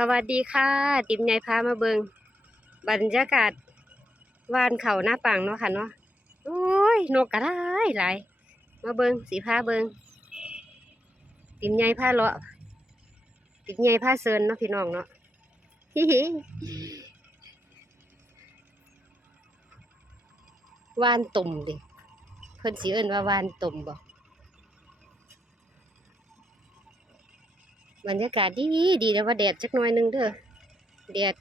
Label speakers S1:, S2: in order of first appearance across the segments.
S1: สวัสดีค่ะ ติ๋มยายพามาเบิงบรรยากาศวานเขาหน้าปังเนาะค่ะเนาะโอ้ยนกกระไรหลายมาเบิงสีผ้าเบิงติ๋มยายผ้าเลาะติ๋มยายผ้าเซินเนาะพี่น้องเนาะฮิฮิว่านตุ่มดิเพิ่นสิเอิ้นว่าว่านตุ่มบ่ บรรยากาศดีดีแต่ว่าแดดจักหน่อยหนึงเด้อแดด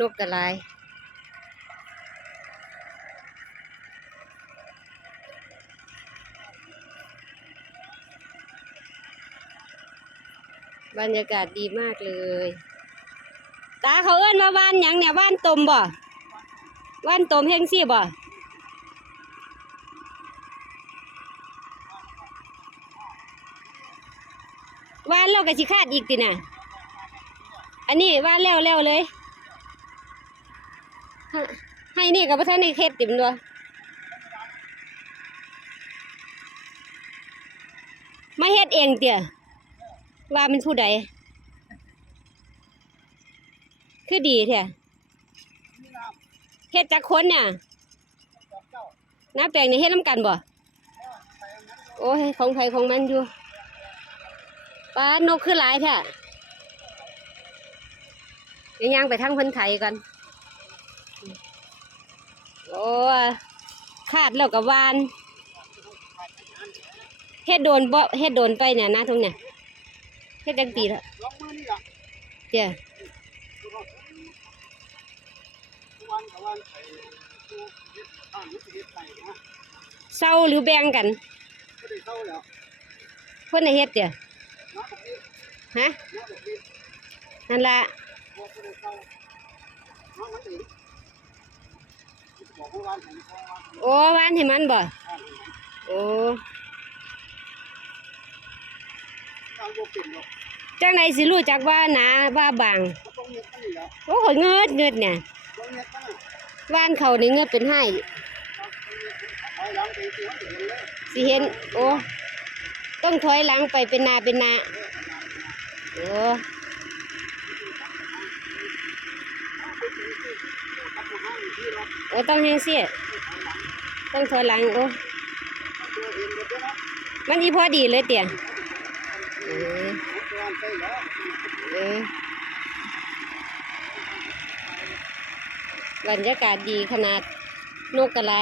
S1: นกกระลาย บรรยากาศดีมากเลย ตาเขาเอิ้อนว่าว่านหยังเนี่ยว่านตมบ่ว่านตมเฮงซี่บ่ว่านเราก็สิคาดอีกติน่ะ อันนี้ว่านแล้วแล้วเลยให้ให้นี่กับพระท่านในเฮ็ดติมด้วยมาเฮ็ดเองเตี่ย ว่ามันผู้ใด คือดีแท้เฮ็ดจากคนเนี่ยน้าแปลงนี่เฮ็ดน้ำกันบ่ โอ้ย ของไผของมันอยู่ปลานกคือหลายแท้เดี๋ยวย่างไปทางเพิ่นไทยกัน โอ้ยขาดแล้วกับวาน เฮ็ดโดนบ่เฮ็ดโดนไปเนี่ยนะตรงเนี่ยเฮ็ดจังปีละ
S2: ลองมือนี่ล่ะ
S1: เจ้า
S2: ทุกวันกับวันไอ้ตัวเฮ็ดข้างนี้สิเฮ็ดไก่นะ
S1: เศร้าหรือแบ่งกัน
S2: ก็ได้เข้าแล้ว
S1: เพิ่นน่ะเฮ็ดเจ้า
S2: น้าบอกนี่
S1: ฮะ
S2: น้าบอกนี่
S1: นั่นละ
S2: พอก็ได้เข้าน้ามันเองบอกว่าวันของพ่อวันของ
S1: โอ้วานให้มันบ่
S2: ข้างนี้
S1: โอ้
S2: ข้างบ่เป็นหรอก
S1: จังไดสิรู้จักว่าหนาว่าบาง
S2: ก็ต้องเฮ็ดกันนี่แหละ
S1: โอ้ข่อยเงิดเงิดเนี่ย
S2: ต้องเฮ็ดกันน่ะ
S1: ว่านเขานี่เงิดเป็นให้
S2: เอาหลังไปสิเห็นเลย
S1: สิเห็นโอ้ต้องถอยหลังไปเป็นนาเป็นนาโอ้
S2: ทำมาให้ที่เรา
S1: โอ้ต้องแห้งเสียต้องถอยหลังโอ้
S2: ตัวเห็นเด้อนะ
S1: มันอีพอดีเลยเตี่ย เออเออบรรยากาศดีขนาดนกกระไร